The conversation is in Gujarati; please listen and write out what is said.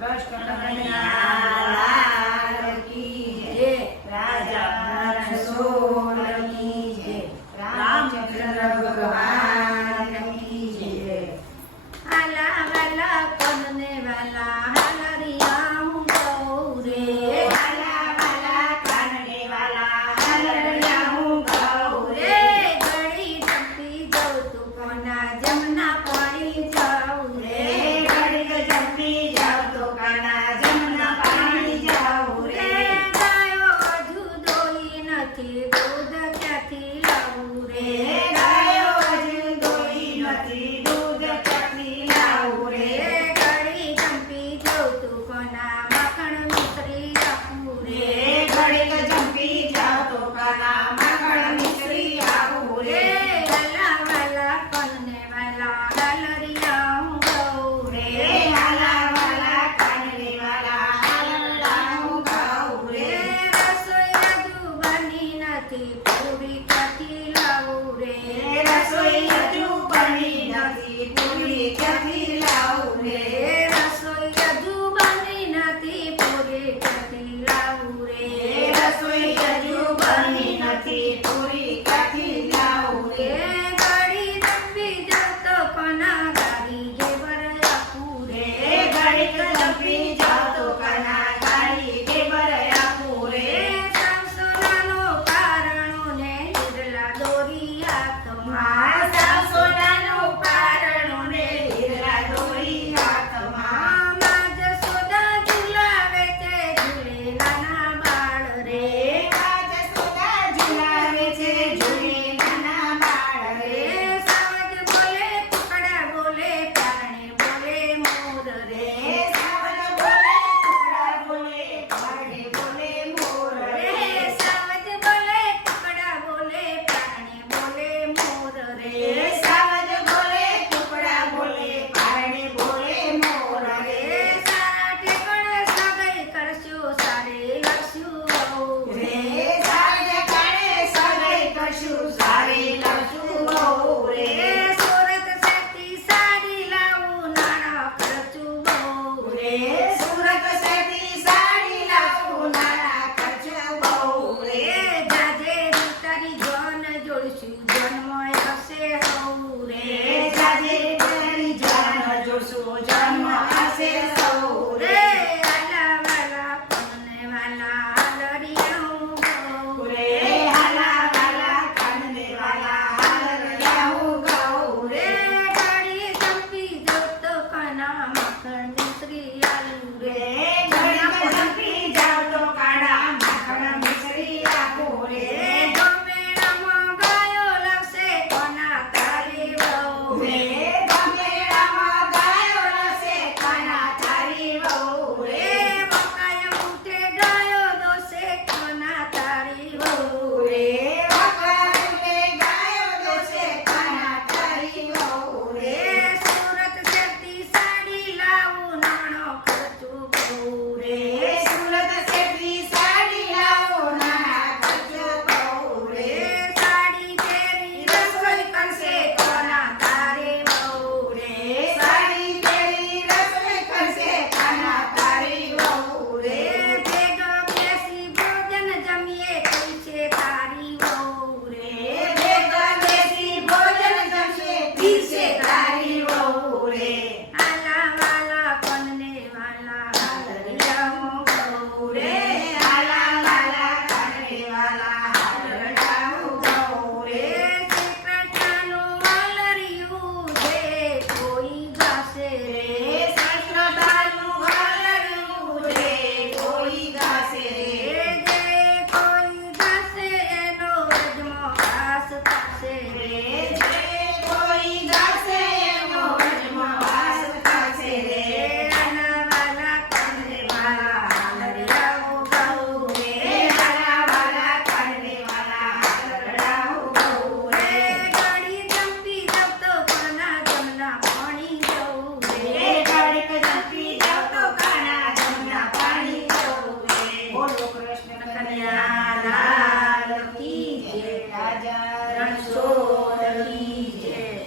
કૃષ્ણ કનૈયા લાલ કી જય, રાજા રણછોડ કી જય, રામચંદ્ર ભગવાન કી જય. આલા વાલા કોને વાલા હાલરિયા હું ગૌ રે, વાલા વાલા કાનડે વાલા હાલરિયા હું ગૌ રે. ઘડી જમતી જઉં તું કોના જમના પાણી જાઉં રે, ઘડીક જમતી જાઉં તો કાના જમના પાણી જાઉં રે. ગાયો હજુ દોઈ નથી દૂધ ક્યાંથી લાવું રે, ગાયો હજુ દોઈ નથી દૂધ ક્યાંથી લાવું રે. ઘડી જમતી જઉં તું કોના માખણ મિશ્રી આપું રે, ઘડીક જમતી જાઉં તો કાના માખણ મિશ્રી આવું રે. વાલા વાલા કોને વાલા હાલરિયા હું ગૌ રે, વાલા વાલા કાનડે વાલા હાલરિયા હું ગૌ રે. રસોઈ હજુ બની નથી પૂરી ક્યાંથી લાવું રે, રસોઈ હજુ બની નથી પૂરી ક્યાંથી લાવું રે. રસોઈ હજુ બની નથી પૂરી ક્યાંથી લાવું રે, રસોઈ હજુ બની નથી પૂરી ક્યાંથી લાવું રે. ઘડી જમવી જાઉં તો કોના ગાડી જેવર આપું રે, ઘડીક જમતી જાઉં